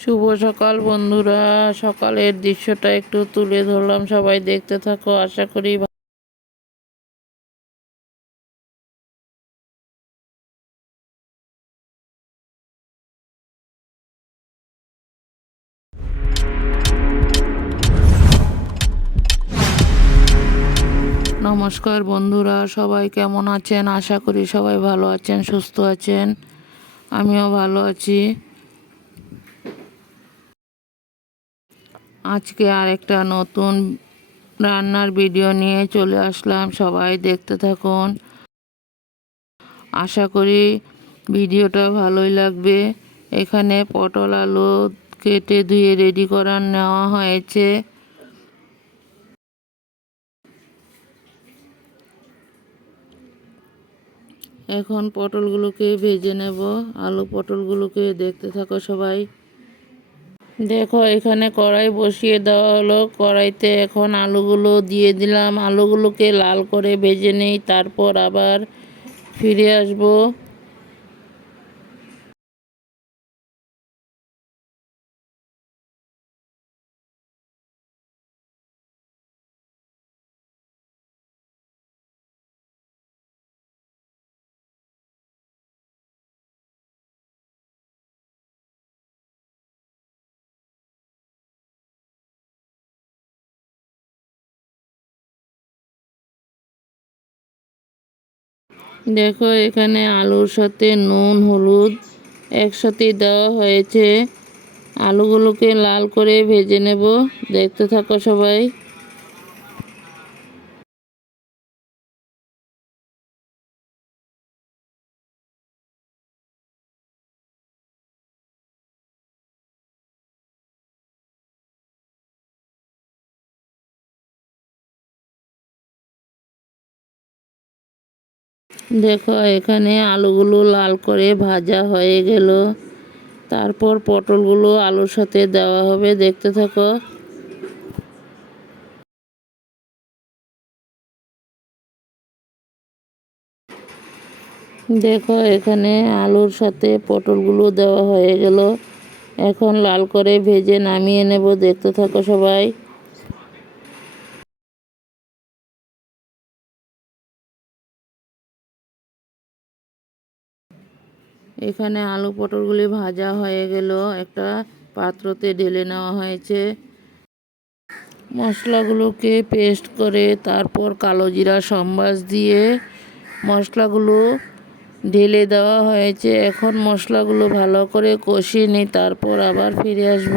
শুভ সকাল বন্ধুরা। সকালের দৃশ্যটা একটু তুলে ধরলাম, সবাই দেখতে থাকো, আশা করি নমস্কার বন্ধুরা, সবাই কেমন আছেন? আশা করি সবাই ভালো আছেন, সুস্থ আছেন। আমিও ভালো আছি। আজকে আর একটা নতুন রান্নার ভিডিও নিয়ে চলে আসলাম। সবাই দেখতে থাকুন। আশা করি ভিডিওটা ভালোই লাগবে। এখানে পটল আলু কেটে ধুয়ে রেডি করার নেওয়া হয়েছে। এখন পটলগুলোকে ভেজে নেব। আলু পটলগুলোকে দেখতে থাকো সবাই। দেখো, এখানে কড়াই বসিয়ে দেওয়া হলো। কড়াইতে এখন আলুগুলো দিয়ে দিলাম। আলুগুলোকে লাল করে ভেজে নেই, তারপর আবার ফিরে আসব। দেখো, এখানে আলুর সাথে নুন, হলুদ একসাথে দেওয়া হয়েছে। আলুগুলোকে লাল করে ভেজে নেব। দেখতে থাকো সবাই। দেখো, এখানে আলুগুলো লাল করে ভাজা হয়ে গেল। তারপর পটলগুলো আলুর সাথে দেওয়া হবে, দেখতে থাকো। দেখো, এখানে আলুর সাথে পটলগুলো দেওয়া হয়ে গেল। এখন লাল করে ভেজে নামিয়ে নেব, দেখতে থাকো সবাই। এখানে আলু পটলগুলি ভাজা হয়ে গেল। একটা পাত্রতে ঢেলে নেওয়া হয়েছে। মশলাগুলোকে পেস্ট করে তারপর কালো জিরা সম্বাস দিয়ে মশলাগুলো ঢেলে দেওয়া হয়েছে। এখন মশলাগুলো ভালো করে কষিয়ে নিই, তারপর আবার ফিরে আসব।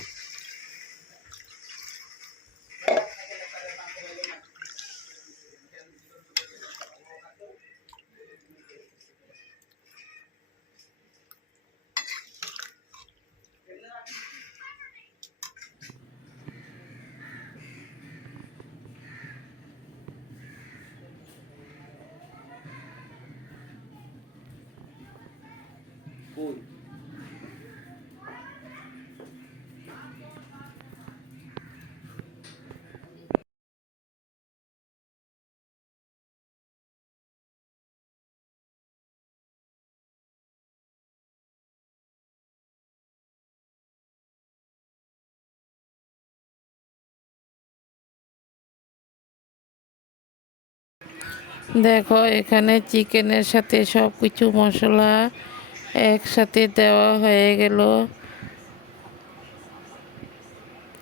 দেখো, এখানে চিকেনের সাথে সব কিছু মশলা একসাথে দেওয়া হয়ে গেল।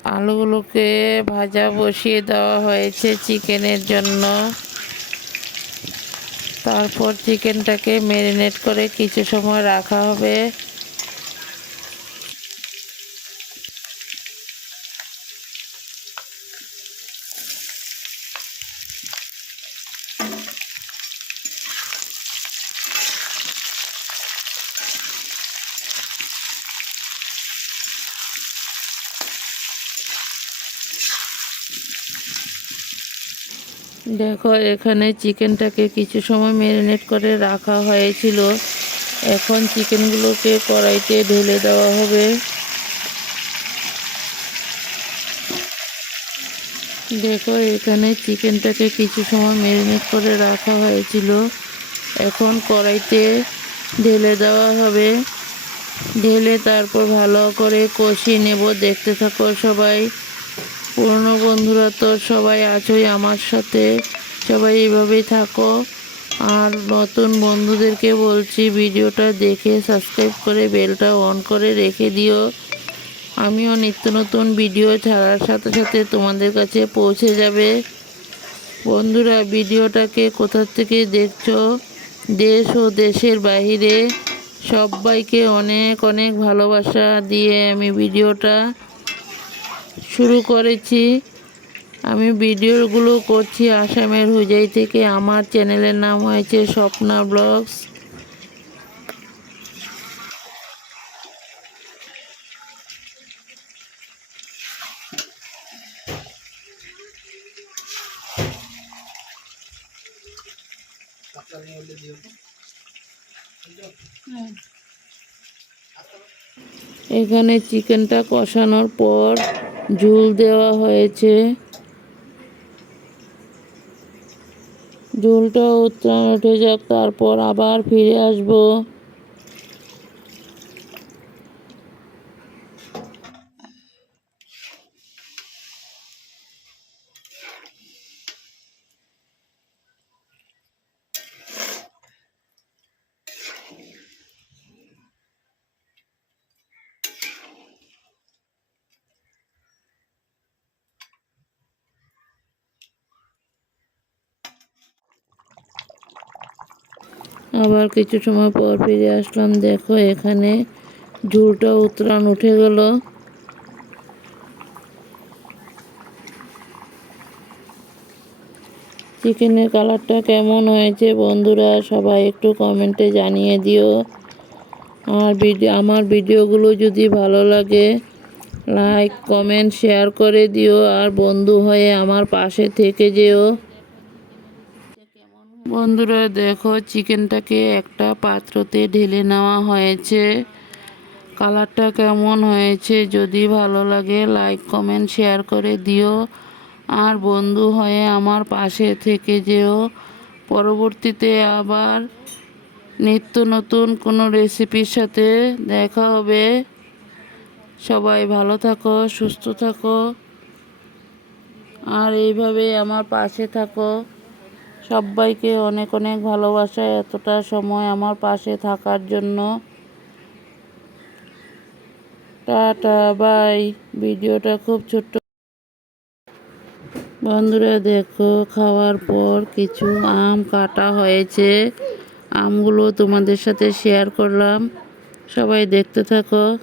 আলুগুলোকে ভাজা বসিয়ে দেওয়া হয়েছে চিকেনের জন্য। তারপর চিকেনটাকে ম্যারিনেট করে কিছু সময় রাখা হবে। দেখো, এখানে চিকেনটাকে কিছু সময় ম্যারিনেট করে রাখা হয়েছিল। এখন চিকেনগুলোকে কড়াইতে ঢেলে দেওয়া হবে। দেখো, এখানে চিকেনটাকে কিছু সময় ম্যারিনেট করে রাখা হয়েছিল। এখন কড়াইতে ঢেলে দেওয়া হবে। ঢেলে তারপর ভালো করে কষিয়ে নেব। দেখতে থাকো সবাই। পুরনো বন্ধুরা তো সবাই আছোই আমার সাথে। সবাই এইভাবেই থাকো। আর নতুন বন্ধুদেরকে বলছি, ভিডিওটা দেখে সাবস্ক্রাইব করে বেলটা অন করে রেখে দিও। আমিও নিত্য নতুন ভিডিও ছাড়ার সাথে সাথে তোমাদের কাছে পৌঁছে যাবে। বন্ধুরা, ভিডিওটাকে কোথা থেকে দেখছ? দেশ ও দেশের বাইরে সবাইকে অনেক অনেক ভালোবাসা দিয়ে আমি ভিডিওটা শুরু করেছি। আমি ভিডিওগুলো করছি আসামের হুজাই থেকে। আমার চ্যানেলের নাম হয়েছে স্বপ্না ব্লগস। এখানে চিকেনটা কষানোর পর ঝুল দেওয়া হয়েছে। ঝুলটা উত্তরায়ণ উঠে যাক তারপর আবার ফিরে আসব। আবার কিছু সময় পর ফিরে আসলাম। দেখো, এখানে ঝুলটা উত্তরাণ উঠে গেল। চিকেনের কালারটা কেমন হয়েছে বন্ধুরা, সবাই একটু কমেন্টে জানিয়ে দিও। আর ভিডিও আমার ভিডিওগুলো যদি ভালো লাগে, লাইক, কমেন্ট, শেয়ার করে দিও। আর বন্ধু হয়ে আমার পাশে থেকে যেও। বন্ধুরা, দেখো, চিকেনটাকে একটা পাত্রতে ঢেলে নেওয়া হয়েছে। কালারটা কেমন হয়েছে যদি ভালো লাগে লাইক কমেন্ট শেয়ার করে দিও। আর বন্ধু হয়ে আমার পাশে থেকে যেও। পরবর্তীতে আবার নিত্য নতুন কোনো রেসিপির সাথে দেখা হবে। সবাই ভালো থাকো, সুস্থ থাকো। আর এইভাবে আমার পাশে থাকো। সবাইকে অনেক অনেক ভালোবাসা, এতটা সময় আমার পাশে থাকার জন্য। Tata, bye. ভিডিওটা খুব ছোট্ট। বন্ধুরা, দেখো, খাওয়ার পর কিছু আম কাটা হয়েছে। আমগুলো তোমাদের সাথে শেয়ার করলাম। সবাই দেখতে থাকো।